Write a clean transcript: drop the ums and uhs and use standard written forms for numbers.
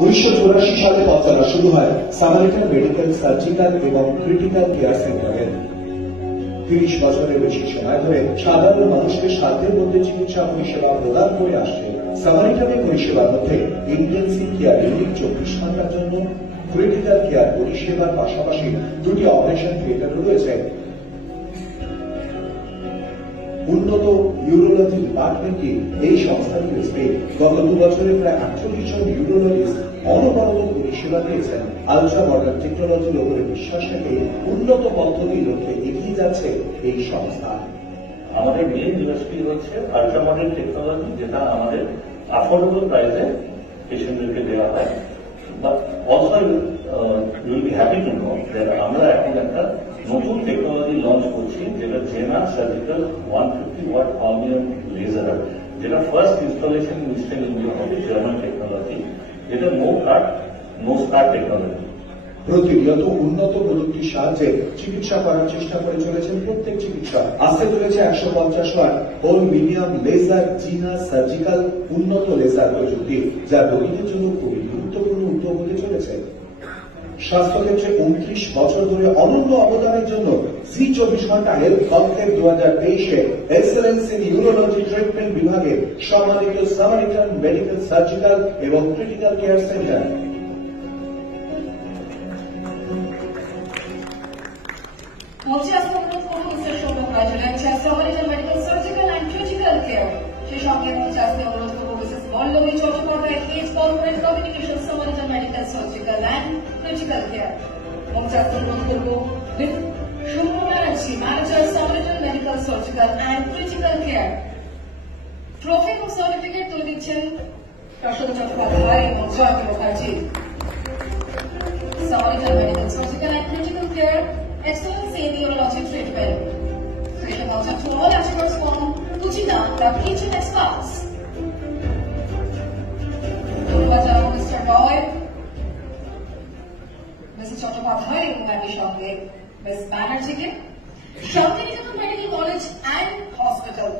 1984 সালে পরিচালনা শুরু হয় সামারিটান মেডিকেল সার্জিক্যাল এবং ক্রিটিক্যাল কেয়ার সেন্টারের। 30 বছরের বেশি সময় ধরে সাধারণ মানুষকে সাধ্যের মধ্যে চিকিৎসা পরিষেবা প্রদান করে আসছে। সামারিটানের পরিষেবার মধ্যে ইন্টেন্সিভ কেয়ার ইউনিট 24 ঘন্টার জন্য, ক্রিটিক্যাল কেয়ার পরিষেবার পাশাপাশি দুটি অপারেশন থিয়েটারও রয়েছে। উন্নত ইউরোলজি ডিপার্টমেন্টটি এই সংস্থাটি রয়েছে। গত 2 বছরে প্রায় 48 জন ইউরোলজিস্ট অনবরত পরিষেবা দিয়েছেন। আলট্রা মডার্ন টেকনোলজির উপরে বিশ্বাস রেখে উন্নত পদ্ধতির লক্ষ্যে এগিয়ে যাচ্ছে এই সংস্থা। আমাদের মেইন ইউএসপি হচ্ছে আলট্রা মডার্ন টেকনোলজি, যেটা আমাদের অ্যাফোর্ডেবল প্রাইসে পেশেন্টদেরকে দেওয়া হয়। But also you will be happy to know that আমরা এখন একটা নতুন টেকনোলজি লঞ্চ করছি, যেটা জেনা সার্জিক্যাল 150 ওয়াট অলমিয়াম লেজার, যেটা ফার্স্ট ইনস্টলেশন ইনস্টেন ইন্ডিয়া হবে জার্মান টেকনোলজি, যেটা no cut no scar technology. প্রতিনিয়ত উন্নত প্রযুক্তির সাহায্যে চিকিৎসা করার চেষ্টা করে চলেছেন প্রত্যেক চিকিৎসক। আসতে চলেছে 150 ওয়াট হোল মিডিয়াম লেজার জিনা সার্জিক্যাল উন্নত লেজার প্রযুক্তি, যা রোগীদের জন্য খুবই গুরুত্বপূর্ণ উদ্যোগ হতে চলেছে। স্বাস্থ্যক্ষেত্রে 29 বছর ধরে অনন্য অবদানের জন্য জি 24 ঘন্টা হেলথ কনক্লেভ 2023-এ এক্সেলেন্স ইন ইউরোলজি ট্রিটমেন্ট বিভাগে সম্মানিত সামারিটান মেডিকেল সার্জিক্যাল এবং ক্রিটিক্যাল কেয়ার সেন্টার। মঞ্চে আসতে অনুরোধ করবো মিস্টার সৌরভ রাজনের Samaritan medical surgical and critical care. সেই সঙ্গে মঞ্চে আসতে অনুরোধ করবো Mrs Ballavi Chattopadhyay, head corporate communication Samaritan medical surgical and critical care. মঞ্চে আসতে অনুরোধ করবো Shubhra Banerjee, manager Samaritan medical surgical and critical care. Trophy ও সার্টিফিকেট তুলে দিচ্ছেন প্রসন্ন চট্টোপাধ্যায় এবং Jayanti Mukherjee. Samaritan medical surgical and critical care, excellence in urology treatment. Special welcome to all experts from Kuchina, the kitchen experts. ধন্যবাদ জানাবো মিস্টার রয়, মিসেস চট্টোপাধ্যায় এবং একই সঙ্গে মিস ব্যানার্জিকে। Santiniketan medical college and hospital